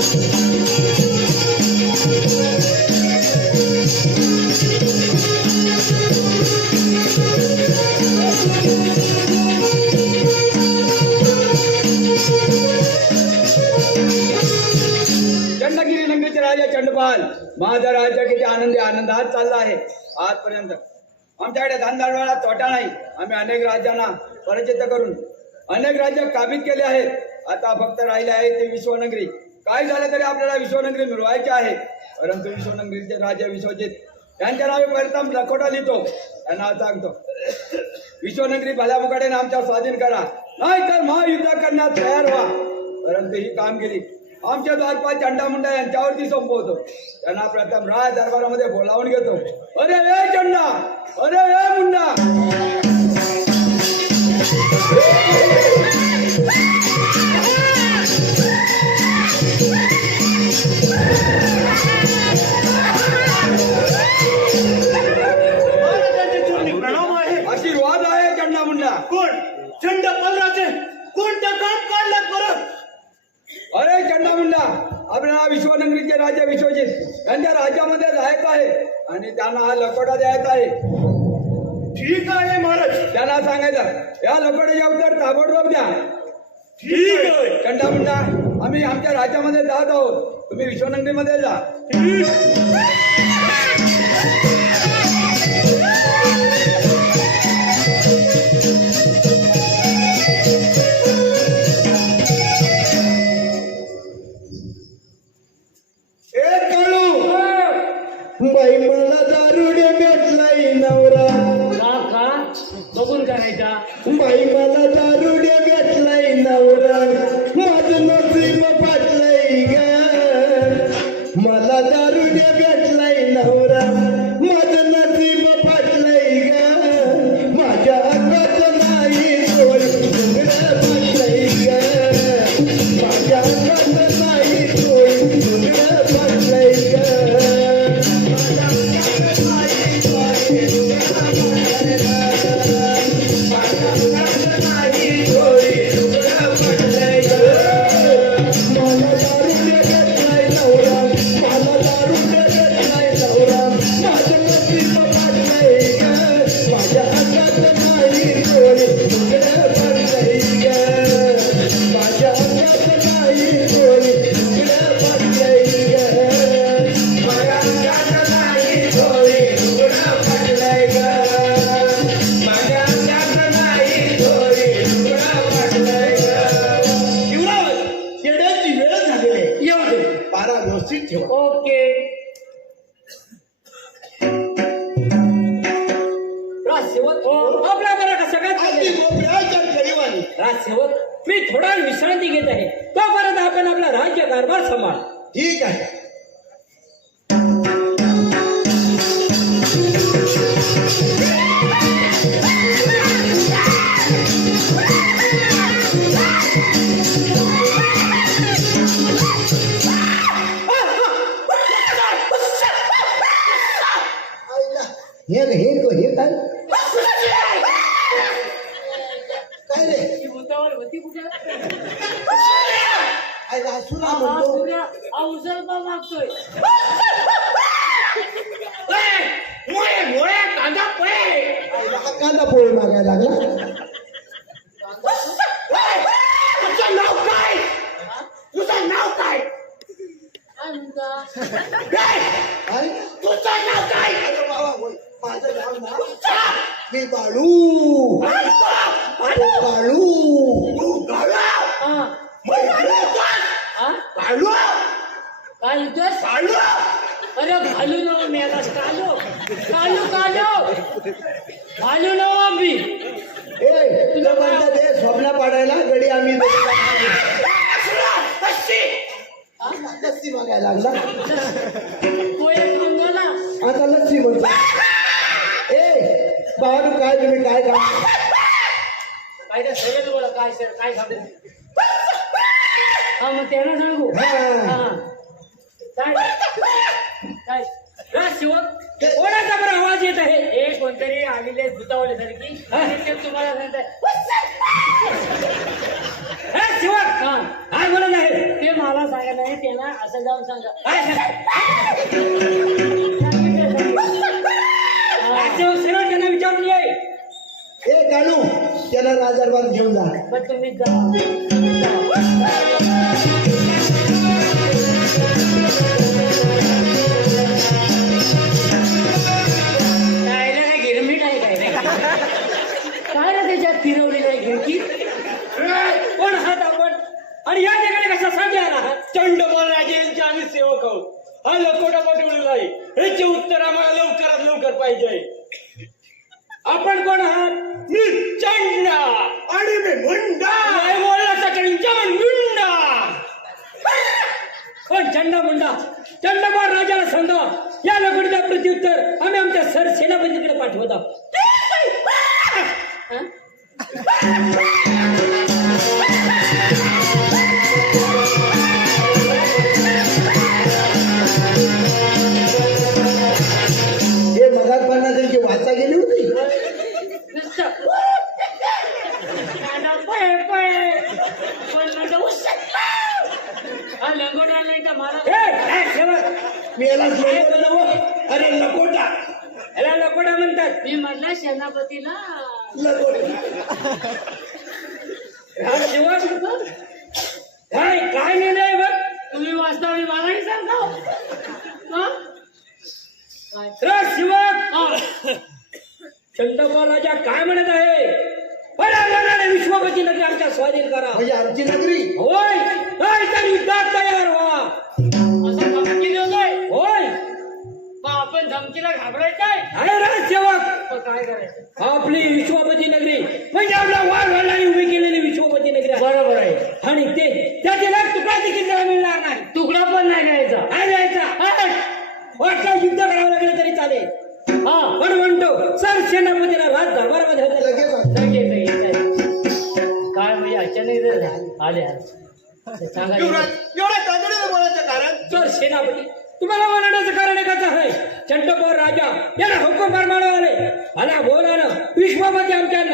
चंडगिरी नगरीचे राजा चंडपाल माझा राजा किती आनंदात चालला आहे आजपर्यंत. आमच्याकडे धनदारवाळा तोटा नाही. आम्ही अनेक राज्यांना पराजित करून अनेक राज्य काबीज केले आहेत. आता फक्त राहिले आहे ते विश्वनगरी. काय झालं तरी आपल्याला विश्वनगरी मिळवायचे आहे. परंतु विश्वनगरीचे राजा विश्वजित त्यांच्या नावे प्रथम लखोटा लिहितो. त्यांना सांगतो विश्वनगरी भल्यामुकाडे आमच्या स्वाधीन करा, नाहीतर महायुद्ध करण्यास तयार व्हा. परंतु ही कामगिरी आमच्या द्वारपाल चंडामुंडा यांच्यावरती संपवतो. त्यांना प्रथम राज दरबारामध्ये बोलावून घेतो. अरे ए चंडा, अरे ए मुंडा. आशीर्वाद आहे चंडा मुंडा. कोण चंडपालराजे कोणत्या काम काढल्यात बरं? अरे चंडा मुंडा, आपल्याला विश्वनगरीचे राजा विश्वजित यांच्या राज्यामध्ये जायचं आहे आणि त्यांना हा लकोटा द्यायचा आहे. ठीक आहे महाराज. त्यांना सांगायचं या लकोट्याच्या उत्तर ताबडतोब द्या. ठीक आहे. चंडा मुंडा, आम्ही आमच्या राज्यामध्ये जात आहोत, तुम्ही विश्वनगरीमध्ये जा. बाई मला दारुडे भेटलाई नवरा. का बघून करायचा. बाई मला दारुडे भेटलाई नवरा, माझं नसीब फाटलंय ग. मला दारुडे भेटलाई नवरा, माझं नसीब फाटलंय ग. माझ्या अंगात नाही सोय, सगळं फाटलंय ग. माझ्या अंगात नाही सोय, सगळं फाटलंय ग. ओके. राजसेवक आपला बरा का सगळ्यात राजसेवक मी थोडा विश्रांती घेत आहे. तोपर्यंत आपण आपला राज्य कारभार सांभाळ. ठीक आहे. हे काय काय रे? होती कुठे सुना म्हणतो औषध मागतोय. कांदा कांदा पोळी मागायला लागला. तुझं नाव काय? तुझं नाव काय? काय तुझं नाव काय? माझं नाव ना मी बाळू. बाळू अरे घालू नव मी आता कालो कालू कालो घालू नव आम्ही. तुला म्हणतात ते स्वप्न पाडायला गडी आम्ही लस्सी मागायला लागला. आता लस्सी म्हणतो. बाळू काय तुम्ही काय काम काय त्या सगळं बोला काय सर काय सांगू. हा मग त्यांना सांगू. हा. काय काय राजसेवक कोणाचा बरं आवाज येत आहे? हे कोणतरी आलेले भूतावल्यासारखी आणि ते तुम्हाला सांगताय राजसेवक काय बोलत आहे? ते मला सांगत नाही, त्यांना असं जाऊन सांगा. काय राजसेवक सरळ त्यांना विचारून ये. ए कालू त्याला राजदरबार घेऊन जा. पण तुम्ही जा. काय ना त्याच्यात फिरवलेलं आहे गिरकी? कोण आहात आपण आणि या ठिकाणी कशा साठी आला? चंडबल राजे यांचे आम्ही सेवक आहोत. हा लकोटा पाठवलेला आहे. याचे उत्तर आम्हाला लवकरात लवकर पाहिजे. आपण कोण आहात? मी चंडा आणि मी मुंडा. नाही बोलला सकाळी जमन गुंडा. कोण चंडा मुंडा? चंडबार राजाला सांगा या लकडीचा प्रत्युत्तर आम्ही आमच्या सर सेनापतीकडे पाठवत आहोत. हं? हे मगात पन्नास त्यांची वाचा गेली होती. नुसतं कांदा पळे पळे. पण म्हणतो उस्सट. हा लंगोटा नाही का मला? मी याला सोडवलं नवं. अरे लकोटा याला लकोटा म्हणतात. मी म्हणला सेनापतीला लकोटा. राजसेवक काय निर्णय बघ तुम्ही वाचता मी मला नाही सांगता. राजसेवक चंडबार राजा काय म्हणत आहे? विश्वपती नगरी आमच्या स्वाधीन करा. म्हणजे आमची नगरी. होय नाही तर युद्धात तयार व्हा. असं धमकी देतोय? होय. मग आपण धमकीला घाबरायचंय? अरे राजसेवक काय करायचं? आपली विश्वपती नगरी म्हणजे आपल्या वाढवडिलांनी उभी केलेली विश्वपती नगरी. बरोबर आहे. आणि ते त्याचे लाख तुकडा देखील त्याला मिळणार नाही. तुकडा पण नाही द्यायचा. काय द्यायचा? वाटलं युद्ध करावं लागलं तरी चालेल. हा पण म्हणतो सर सेनापतीला राज दरबारामध्ये लगेच काय म्हणजे अचानक जर आले सांगा. एवढ्या तातडीनं बोलायचं कारण? सर सेनापती तुम्हाला बोलण्याचं कारण एकच आहे. चंडबार राजा याला हुकूम फरमावण्यात आले. आला बोलानं विश्वपती आमच्या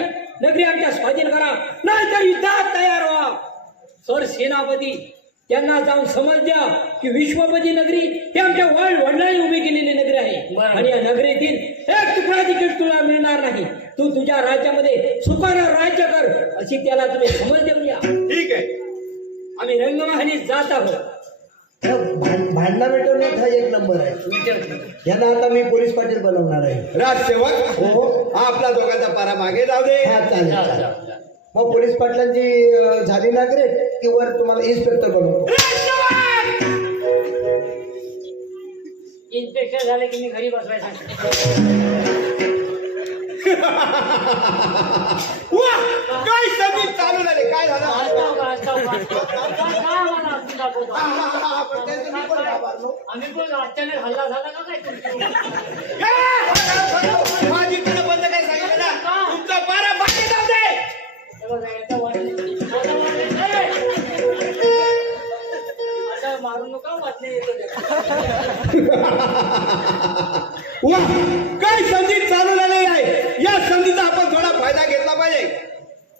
नगरी आमच्या स्वाधीन करा नाहीतर युद्धात तयार व्हा. सर सेनापती त्यांना जाऊन समज द्या की विश्वपती नगरी ही आमच्या वडिलांनी उभी केलेली नगरी आहे आणि या नगरीतील एक तुकडा देखील तुला मिळणार नाही. तू तुझ्या राज्यामध्ये सुखानं राज्य कर अशी त्याला तुम्ही समज देऊन या. ठीक आहे. आम्ही रंगमहालीत जात आहोत. भांडणा मिटवण्यात हा एक नंबर आहे. यांना आता मी पोलीस पाटील बनवणार आहे. राजसेवक हो हा आपला दोघांचा पारा मागे जाऊ दे. हा चालेल. मग पोलीस पाटलांची झाली ना ग्रेट की वर तुम्हाला इन्स्पेक्टर बनवतो. इन्स्पेक्टर झाले की मी घरी बसवायला सांगतो. काय सगळी चालू झाले? काय झालं? आम्ही पण अचानक हल्ला झाला का काय? माझी तुला बंद काय सांगितलं ना? तुमचा पारा मागे जाऊ दे. आता मारू नका वाटले. वा काय संधी चालू झालेली आहे. या संधीचा आपण थोडा फायदा घेतला पाहिजे.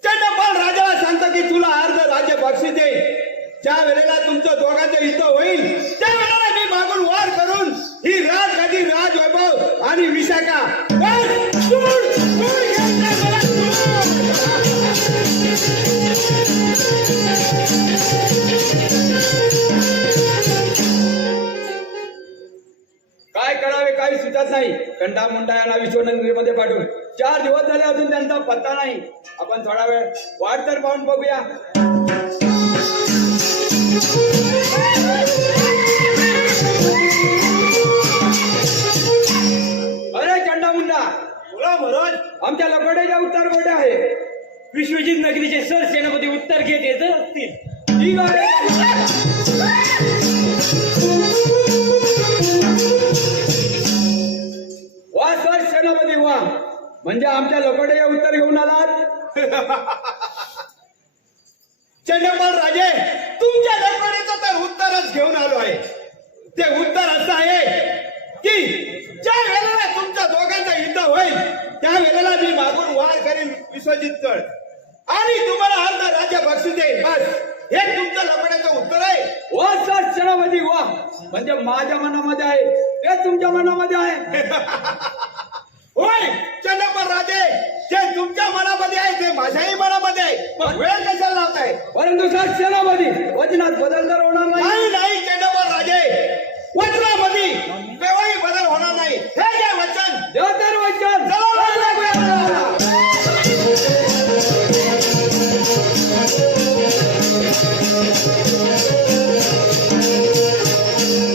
चंडपाल राजाला सांगतो की तुला अर्ध राज्य बक्षीस दे. ज्या वेळेला तुमचं दोघांचं युद्ध होईल त्या वेळेला मी मागून वार करून ही राजगादी राजवैभव आणि विशाखा काय करावे काही सुचत नाही. कंडा मुंडा यांना विश्वनगरीमध्ये पाठवून 4 दिवस झाले अजून त्यांचा पत्ता नाही. आपण थोडा वेळ वाट तर पाहून बघूया. अरे कंडा मुंडा बोला महाराज. आमच्या लकोट्याच्या उत्तर कोठे आहे? विश्वजित नगरीचे सर सेनापती उत्तर घेत येत असतील. ठीक आहे. वा सर सेनापती वा म्हणजे आमच्या लकोट्याचे उत्तर घेऊन आलात. चंडपाल राजे तुमच्या लकोड्याचं तर उत्तरच घेऊन आलो आहे. ते उत्तर असं आहे की मी मागून वार करेन विश्वजित कळ आणि तुम्हाला अर्ध राज्य बक्षीस देईन. बस हे तुमचं लपड्याचं उत्तर आहे. वा सर सेनापती वा, म्हणजे माझ्या मनामध्ये आहे ते तुमच्या मनामध्ये आहे. होय चंद्रपाल राजे, जे तुमच्या मनामध्ये आहे ते माझ्याही मनामध्ये आहे. मग वेळ कशाला लावताय? परंतु सर सेनापती वचनात बदल तर होणार नाही. नाही नाही चंद्रपाल राजे, वचनामध्ये केव्हाही बदल होणार नाही. हे जे वचन देवतर वचन.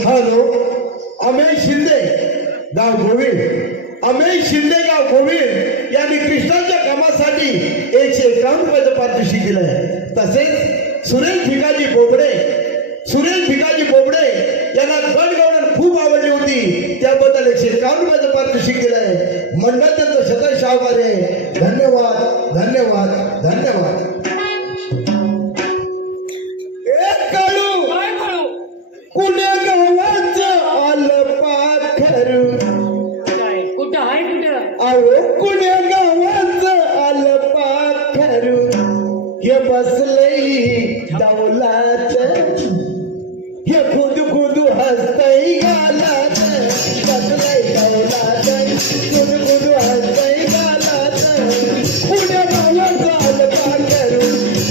हॅलो, अमेय शिंदे गाव गोविंद, अमेय शिंदे गाव गोविंद यांनी कृष्णाच्या कामासाठी 151 रुपयाचं पारितोषिक दिलंय. तसेच सुरेश भिकाजी बोबडे यांना गणगवळण खूप आवडली होती, त्याबद्दल 151 रुपयाचं पारितोषिक दिलंय. मंडळ त्यांचं शतश आभार आहे. धन्यवाद धन्यवाद धन्यवाद. एक काळू काय करू कुण्या गावाचं आलं पाखरू, काय कुठं आहे कुठं अहो कुण्या गावाचं आलं पाखरू, हे बसलंय डावलाच, हे खुद हसतय गालाच, बसलंय डावलाच, खुद हसतय गालाच. कुण्या गावाचं आलं पाखरू,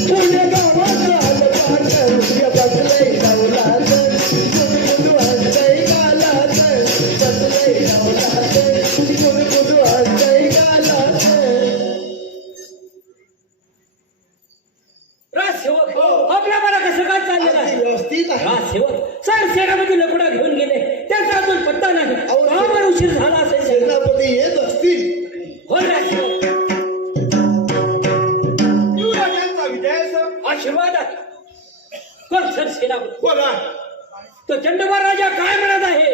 कुण्या गावाचं आलं पाखरू, हे बसलंय डावलाच, खुद हसतय गालाच, बसलंय डावलाच, खुद हसतय गालाच. राजसेवक आपल्या मला कसं काय चाललेलं आहे? व्यवस्थित आहे. राजसेवक सर सेनापती लकडा घेऊन गेले, त्याचा अजून पत्ता नाही. अहो, का बरं उशीर झाला असेल? सेनापती येत असतील. हो राजसेवक, युवराजांचा विजय असो. आशीर्वाद आहे. कोण सर सेनापती? बोला तो चंडोबा राजा काय म्हणत आहे?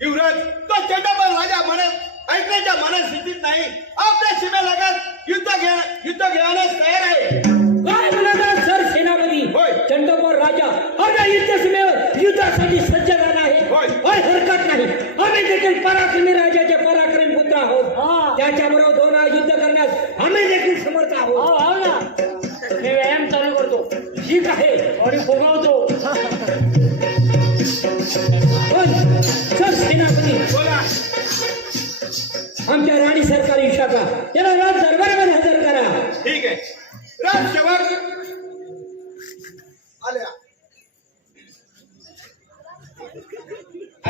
युवराज, तो चंद्रपाल राजा म्हणत ऐकण्याच्या मनस्थितीत नाही. आपल्या सीमेलगत युद्ध घेण्यास तयार आहे. काय म्हणत आहे सर सेनापती? होय. चंडोबा राजा आपल्या युद्धसीमेवर युद्धासाठी सज्ज झाला आहे. होय. होय, हरकत नाही. आम्ही देखील पराक्रमी राजाचे पराक्रमी पुत्र आहोत. त्याच्याबरोबर 2 वेळा युद्ध करण्यास आम्ही देखील समर्थ आहोत. मी व्यायाम चालू करतो. ठीक आहे, आणि फोगवतो. पण सर सेनापती, बोला आमच्या राणी सरकारी शाखा त्याला राज दरबारामध्ये हजर करा. ठीक आहे. राजसेवक आल्या.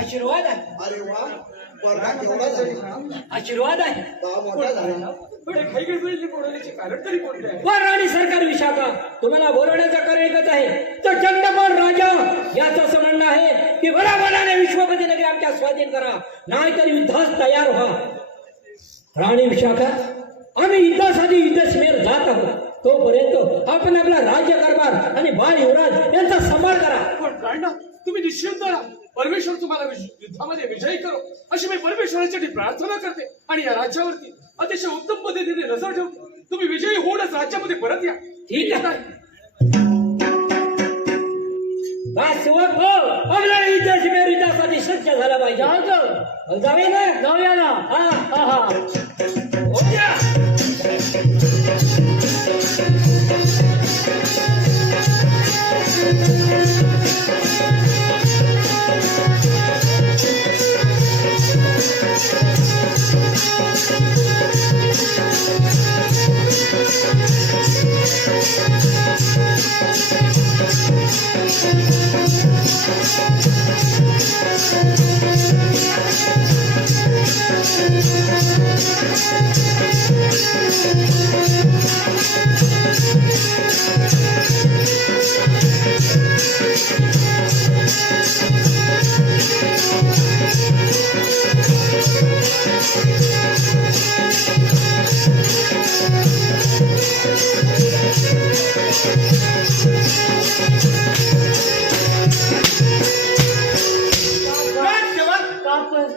आशीर्वाद आहे. अरे वा, वर्धा केवढा झाला, आशीर्वाद आहे. गाव मोठा झाला. व राणी सरकार विशाखा तुम्हाला बोलवण्याचं कारण एकच आहे. तर चंडपाल राजा याचं असं म्हणणं आहे की बलाबलाने विश्वपती नगरी आमच्या स्वाधीन करा, नाहीतर युद्धास तयार व्हा. राणी विशाखा, आम्ही युद्धासाठी युद्धसीमेवर जात आहोत. तोपर्यंत आपण आपला राज्य कारभार आणि बाळ युवराज यांचा सांभाळ करा. पण राणा, तुम्ही निश्चिंत राहा. परमेश्वर तुम्हाला युद्धामध्ये विजयी करो अशी मी परमेश्वरासाठी प्रार्थना करते आणि या राज्यावरती अतिशय उत्तम पद्धतीने नजर ठेवतो. तुम्ही विजयी होऊनच राज्यामध्ये परत या. ठीक आहे. राजसेवक हो, आपल्याला युद्धसीमेवर युद्धासाठी सज्ज झाला पाहिजे. जाऊया ना? जाऊया ना. हा.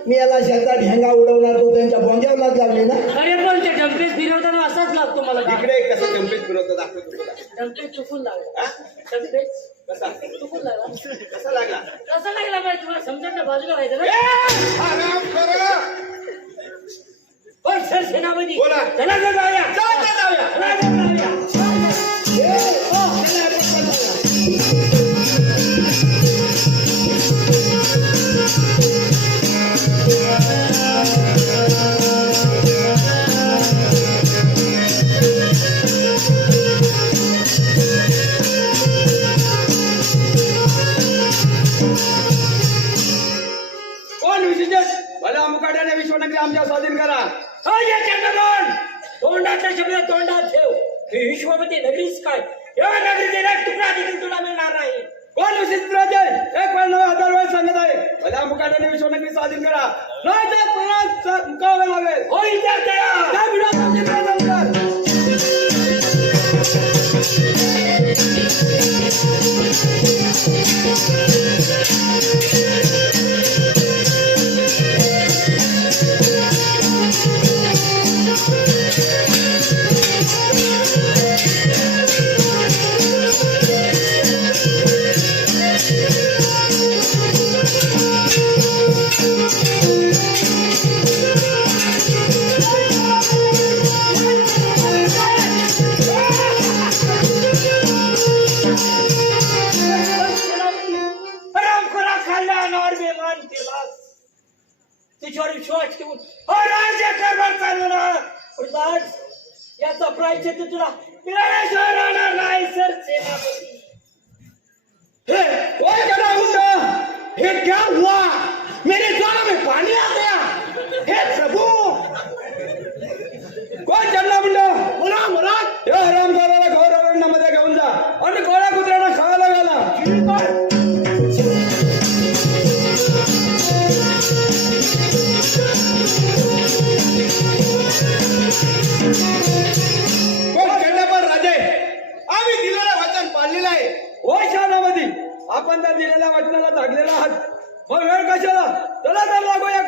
मी याला शेतात ढेंगा उडवणार, तो त्यांच्या बोंग्यावरच लागले ना. अरे पण ते डंपेस फिरवताना असाच लागतो मला. इकडे कसं जंपेच फिरवतो दाखवतो तुम्हाला. डंपेस चुकून लागला. डंपेस कसा चुकून लागला. कसा लागला? कसा लागला पाहिजे तुम्हाला समजत ना, बाजूला व्हायचं ना. आराम करा. हो सर सेनापती बोला. चला तर जाऊया चला तर जाऊया. चला तर जाऊया कोण विशिष्ट भला मुकाट्याने विश्वनगरी आमच्या स्वाधीन करा. हो या चंद्रगण तोंडाचा शब्द तोंडात ठेव ही विश्वपती नगरीच काय या नगरीत एक तुकडा देखील तुला मिळणार नाही कोण विशिष्ट राजे एक वेळ नव्हे हजार वेळ सांगत आहे भला मुकाट्याने विश्वनगरी स्वाधीन करा नाही तर पुन्हा मुकावे लागेल. हो विचार करा त्या विरोधात नंतर परंपरा खाल्ल्यावर बेमान केलास तुझ्यावर विश्वास ठेवून राज्य कारभार चालवणार पण आज याचा प्रायश्चित्त तुला मिळाल्याशिवाय राहणार नाही सर सेनापती कोण करा हुंडा हे क्या हुआ मेरे द्वार में पानी आ गया हे प्रभु कोण चढला मुंडा बोला मुराद या हरामखोराला घोर अरण्यामध्ये घेऊन जा आणि गोळ्या कुत्र्यांना खायला घाला. कोण चंडपाल राजे आम्ही दिलेलं वचन पाळलेलं आहे. होय शहाणामधी आपण त्या दिलेल्या वचनाला जागलेला आहात मग वेळ कशाला चला तर लागूया